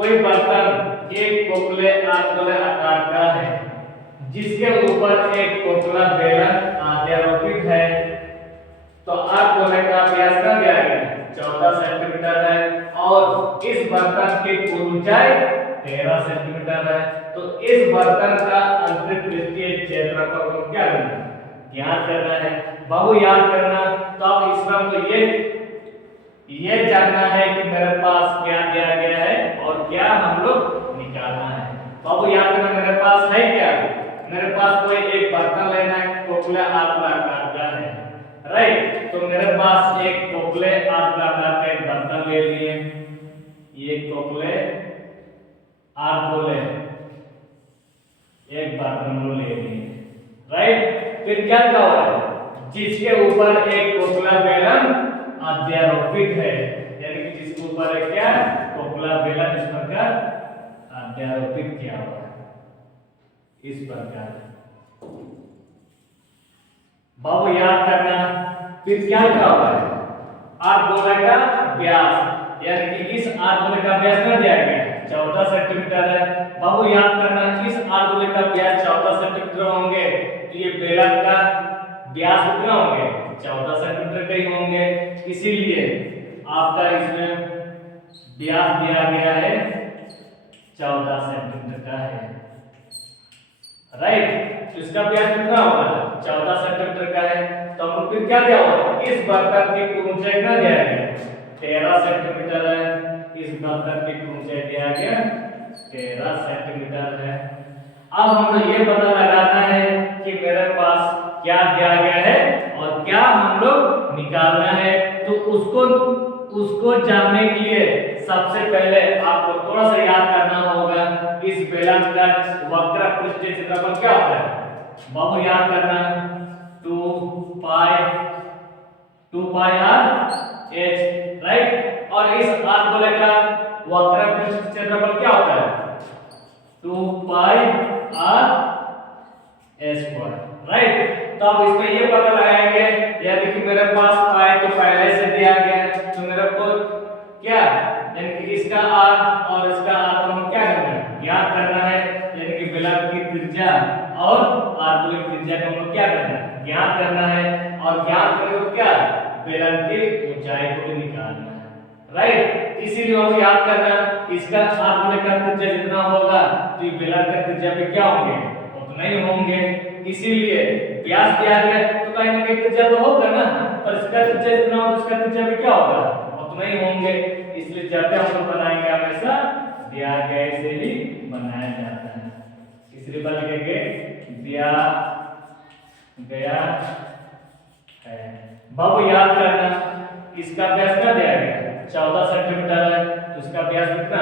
कोई बर्तन एक खोखले आधगोले आकार का है जिसके ऊपर एक खोखला बेलन अध्यारोपित है, तो आधगोले का व्यास क्या दिया गया 14 सेंटीमीटर है और इस बर्तन की कुल ऊंचाई 13 सेंटीमीटर है। तो इस बर्तन का अंतर्पृष्ठीय क्षेत्रफल को क्या करना है? याद करना है। बाबू याद करना, तो अब इसमें हमको ये जानना है कि मेरे पास क्या दिया गया है और क्या हम लोग निकालना है। बाबू याद करना, मेरे पास है क्या? मेरे पास कोई एक बर्तन लेना है, खोखले आकार का है, राइट। तो मेरे पास एक खोखले आकार का एक बर्तन ले लिए, ये खोखले आधगोले एक बर्तन को ले लिए, राइट। फिर क्या हुआ है? जिसके ऊपर एक खोखला बेलन अध्यारोपित है, यानी कि जिसके ऊपर है क्या खोखला बेलन इस प्रकार अध्यारोपित किया हुआ है, इस प्रकार। बाबू याद करना, फिर क्या हुआ है? आधगोले का व्यास, यानी कि इस आधगोले का व्यास क्या दिया गया है 14 सेंटीमीटर है। बाबू याद करना, इस आधगोले का व्यास 14 सेंटीमीटर होंगे तो ये बेलन का व्यास कितना होंगे 14 सेंटीमीटर के ही होंगे, इसीलिए आपका इसमें व्यास दिया गया है 14 सेंटीमीटर का है, राइट। तो इसका व्यास कितना होगा 14 सेंटीमीटर का है। तो हमको फिर क्या दिया हुआ? इस बर्तन की कुल ऊंचाई कितना दिया गया 13 सेंटीमीटर है, इस बर्तन की कुल ऊंचाई दिया गया 13 सेंटीमीटर है। अब हमें ये पता लगाना है कि मेरे पास क्या दिया गया है और क्या हम लोग निकालना है। तो उसको जानने के लिए सबसे पहले आपको थोड़ा सा याद करना होगा, इस बेलन का वक्र पृष्ठीय क्षेत्रफल क्या होता है? बाबू याद करना 2 पाई r h, राइट। और इस आधगोले का वक्र पृष्ठीय क्षेत्रफल क्या होता है 2 पाई r h², राइट। तो अब इसमें ये पता लगाएंगे, यानी कि मेरे पास पाई तो पहले से दिया गया, तो मेरे को क्या यानी कि इसका r और इसका r को हम क्या करना है याद करना है, यानी कि बेलन की त्रिज्या और आधगोले की त्रिज्या को हम क्या करना है ज्ञात करना है, और ज्ञात करके तो क्या बेलन की ऊंचाई को भी निकालना है, राइट। इसीलिए हम याद करना, इसका आधगोले का त्रिज्या जितना होगा तो ये बेलन का त्रिज्या भी क्या होंगे उतना ही होंगे, इसीलिए व्यास दिया गया तो कहीं ना कहीं त्रिज्या तो होगा ना, पर इसका त्रिज्या जितना हो तो इसका त्रिज्या भी क्या होगा उतना ही होंगे। इसलिए जब भी हम लोग बनाएंगे हमेशा दिया गया से ही बनाया जाता है, इसलिए बन लिखेंगे दिया गया है। बाबू याद करना, इसका व्यास क्या दिया गया 14 सेंटीमीटर है, तो इसका व्यास कितना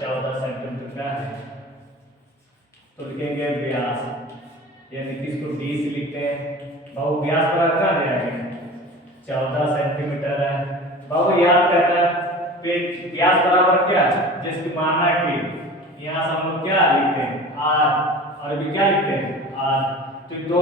14 सेंटीमीटर का है, तो लिखेंगे व्यास, यानी कि इसको d से लिखते हैं। बाबू व्यास बराबर क्या दिया गया 14 सेंटीमीटर है। बाबू याद करना, फिर व्यास बराबर क्या, जिसकी माना कि यहाँ से हम लोग क्या लिखते हैं r, और अभी क्या लिखते हैं r, तो दो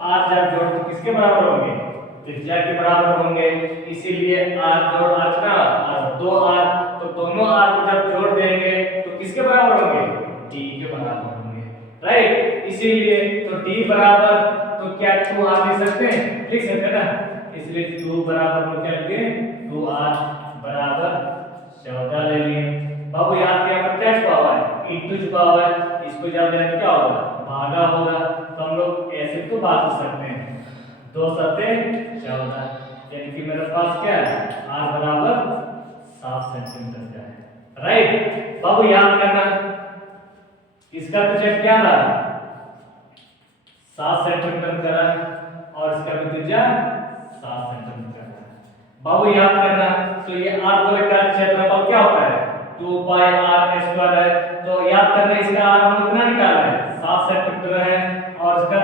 r जब जोड़ तो किसके बराबर होंगे त्रिज्या के बराबर होंगे, इसीलिए r जोड़ r का और 2r, तो दोनों r को जब जोड़ देंगे तो किसके बराबर होंगे d के बराबर होंगे, राइट। इसीलिए तो d बराबर तो क्या 2r लिख सकते हैं, लिख सकते हैं ना, इसलिए 2 बराबर हम क्या लिखेंगे 2r बराबर 14 ले लिए। बाबू याद किया पर क्या छुपा हुआ है इंटू छुपा हुआ है, इसको जब देंगे क्या होगा भागा होगा, तो हम लोग ऐसे तो बात कर सकते हैं 2 सत्ते 14, यानी कि मेरे पास क्या है r बराबर 7 सेंटीमीटर का है, राइट। बाबू याद करना, इसका त्रिज्या क्या रहा 7 सेंटीमीटर का और इसका भी त्रिज्या 7 सेंटीमीटर का। बाबू याद करना, तो ये आधगोले का क्षेत्रफल क्या होता है 2 पाई r² है, तो याद करना इसका r हम कितना निकाला है 7 सेंटीमीटर है, और इसका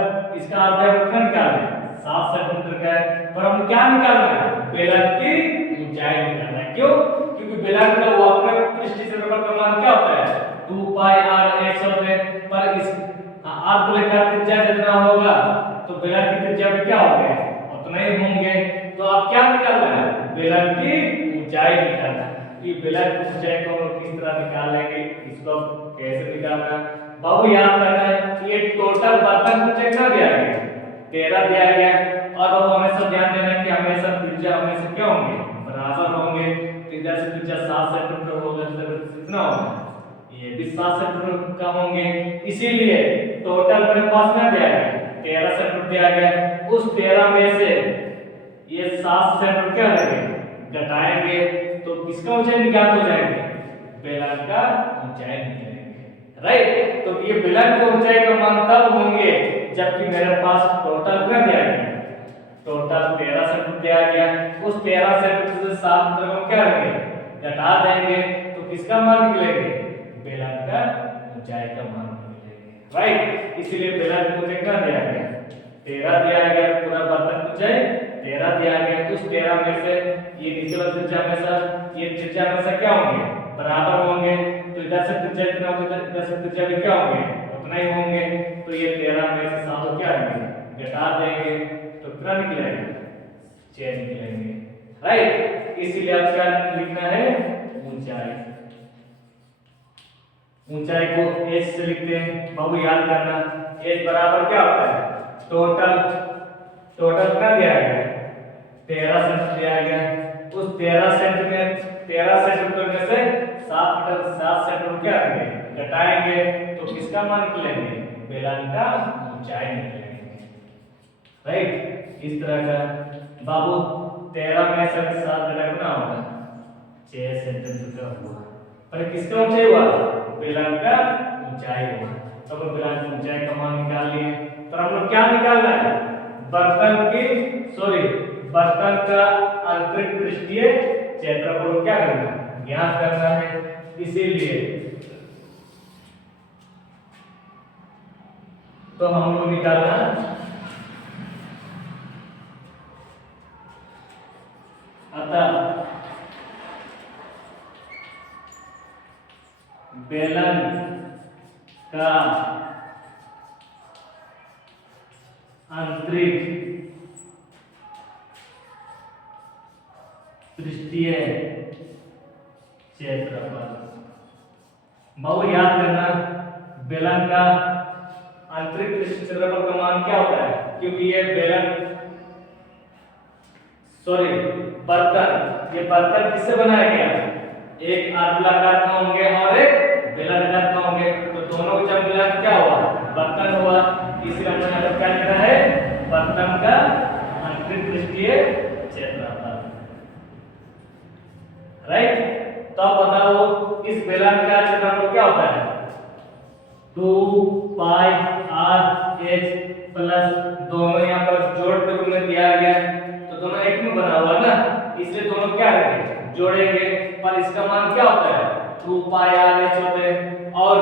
r हम कितना निकाला है 7 सेंटीमीटर का है, पर हम क्या निकालना है बेलन की ऊंचाई निकालना है। क्यों? क्योंकि बेलन का वक्र पृष्ठीय क्षेत्रफल का मान क्या होता है 2 पाई r होता है, पर इस आधगोले का त्रिज्या जितना होगा तो बेलन की त्रिज्या भी क्या होंगे उतना ही होंगे, तो आप क्या निकालना है बेलन की ऊंचाई निकालना है। ये बेलन ऊंचाई को हम किस तरह निकालेंगे, इसको कैसे निकालना बाबू याद करना है। ये टोटल बर्तन ऊंचाई कितना दिया गया 13 दिया गया। और बाबू हमेशा ध्यान देना कि हमेशा त्रिज्या हमेशा क्या होंगे बराबर होंगे। त्रिज्या से त्रिज्या 7 सेंटीमीटर होगा तो कितना होगा ये भी 7 सेंटीमीटर का होंगे। इसीलिए टोटल मेरे पास ना दिया गया 13 सेंटीमीटर दिया गया। उस 13 में से ये 7 सेंटीमीटर क्या लगेगा घटाएंगे तो किसका ऊंचाई निकाल हो जाएगी बेलन का ऊंचाई निकालेंगे। राइट, तो ये बेलन का ऊंचाई का मान तब होंगे जबकि मेरे पास टोटल क्या दिया गया टोटल 13 सेंटीमीटर दिया गया। उस 13 सेंटीमीटर से 7 मीटर को क्या करेंगे घटा देंगे तो किसका मान निकलेंगे बेलन का ऊंचाई का मान निकलेंगे। राइट, इसीलिए बेलन का ऊंचाई क्या दिया गया 13 दिया गया। पूरा बर्तन की ऊंचाई 13 दिया गया। उस 13 में से ये नीचे वाला त्रिज्या हमेशा ये त्रिज्या हमेशा क्या होंगे बराबर होंगे। तो इधर से त्रिज्या कितना होगा इधर से त्रिज्या भी क्या होंगे उतना ही होंगे। तो ये 13 में से 7 क्या आएंगे घटा देंगे तो कितना निकलेगा 6 निकलेंगे। राइट, इसीलिए आप क्या लिखना है ऊंचाई। ऊंचाई को h से लिखते हैं बाबू याद करना। h बराबर क्या होता है टोटल कितना दिया गया 13 सेंटीमीटर दिया गया। उस 13 सेंटीमीटर में से 7 सेंटीमीटर क्या करेंगे घटाएंगे तो किसका मान निकलेंगे बेलन का ऊंचाई निकलेंगे। राइट, इस तरह का बाबू 13 में से 7 घटाना होगा 6 सेंटीमीटर का हुआ। पर किसका ऊंचाई हुआ बेलन का ऊंचाई हुआ। तो बेलन की ऊंचाई का मान निकाल लिए। तो हम लोग क्या निकालना है बर्तन का आंतरिक पृष्ठीय क्षेत्रफल को क्या करना है ज्ञात करना है। इसीलिए तो हम लोग निकालना अतः बेलन का आंतरिक पृष्ठीय क्षेत्रफल बाबू याद करना बेलन का आंतरिक पृष्ठीय क्षेत्रफल का मान क्या होता है क्योंकि ये बर्तन किससे बनाया गया एक आयताकार का होंगे और एक बेलनाकार का होंगे। तो दोनों को जब मिला क्या हुआ बर्तन हुआ। इसलिए हमने यहाँ पर क्या लिखा है बर्तन का आंतरिक पृष्ठीय क्षेत्रफल। राइट, तो अब बताओ इस बेलन का क्षेत्रफल क्या होता है 2 पाई r h प्लस दोनों यहाँ पर जोड़ के रूप में दिया गया तो दोनों एक में बना हुआ ना इसलिए दोनों क्या करेंगे जोड़ेंगे। पर इसका मान क्या होता है 2 पाई r h होते हैं और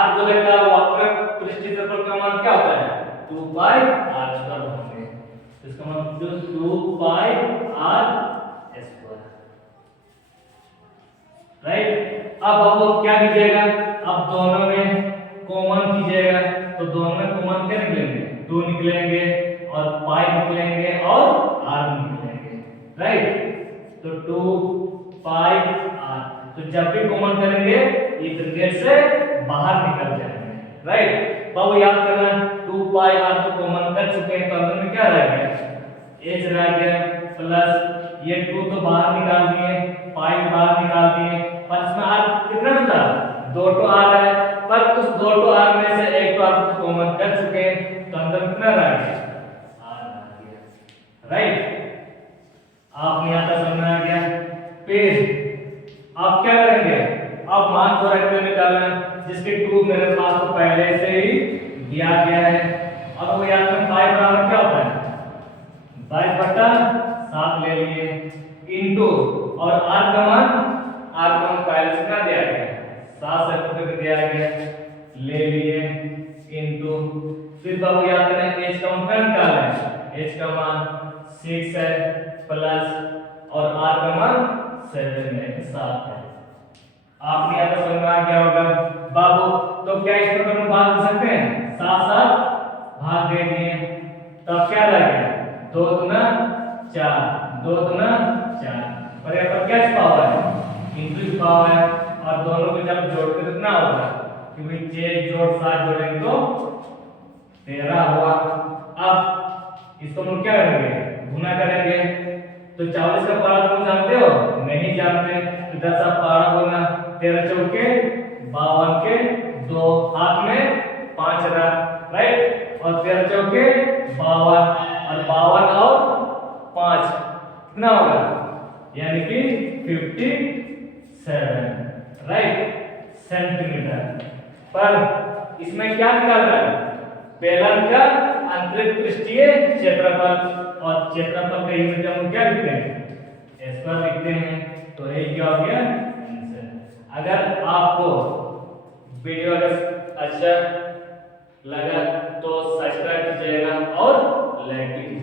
r गोले का वक्र पृष्ठीय क्षेत्रफल का मान क्या होता है 2 पाई r स्क्वायर होंगे। तो इसका मान 2 पाई r स्क्वायर। राइट, अब आप क्या कीजिएगा अब दोनों में कॉमन कीजिएगा तो दोनों में कॉमन क्या निकलेंगे 2 निकलेंगे और पाई निकलेंगे और r निकलेंगे। राइट, तो 2 पाई r तो जब भी कॉमन करेंगे ये ब्रैकेट से बाहर निकल जाएंगे। राइट, बाबू याद करना 2 पाई r तो कॉमन कर चुके हैं तो अंदर में क्या रह गया h रह गया प्लस ये 2 तो बाहर निकाल दिए पाई बाहर निकाल दिए पर इसमें r कितना बचा 2 तो r है पर उस 2 तो r में से एक तो आप कॉमन कर चुके हैं तो अंदर कितना रह गया r रह गया। राइट, आपने यहाँ तक समझ आ गया। फिर आप क्या करेंगे अब मान को रखते हुए निकालना जिसके 2 मेरे पास तो पहले से ही दिया गया है। अब वो याद करें 5 बराबर क्या होता है 22/7 ले लिए इनटू और r का मान पहले से क्या दिया गया 7 सेंटीमीटर दिया गया ले लिए इनटू फिर बाबू याद करें h का मान क्या निकालना है h का मान 6 है प्लस और r का मान 7 है। आपने यहाँ तक समझ में आ गया होगा बाबू। तो क्या इस पर हम भाग दे सकते हैं 7 भाग दे दिए तब क्या रह गया 2 दूना 4 और यहाँ पर क्या छुपा हुआ है इंटू भाव है और दोनों को जब जोड़ते तो कितना होगा, क्योंकि 6 जोड़ 7 जोड़ेंगे तो 13 हुआ। अब इसको हम क्या करेंगे, गुना करेंगे। तो 40 का पारा तुम जानते हो, नहीं जानते, तो 10 का पारा गुना 13 चौके 52 के 2 हाथ में 5 रहा, राइट, और 13 चौके 52 और 52 और 5 कितना होगा, यानी कि 57, राइट, सेंटीमीटर। पर इसमें क्या निकाल रहा है, बेलन का आंतरिक पृष्ठीय क्षेत्रफल, और क्षेत्रफल का यूनिट हम क्या लिखते हैं, स्क्वायर लिखते हैं। तो ये क्या हो गया आंसर। अगर आपको वीडियो अगर अच्छा लगा तो सब्सक्राइब कीजिएगा और लाइक कीजिएगा।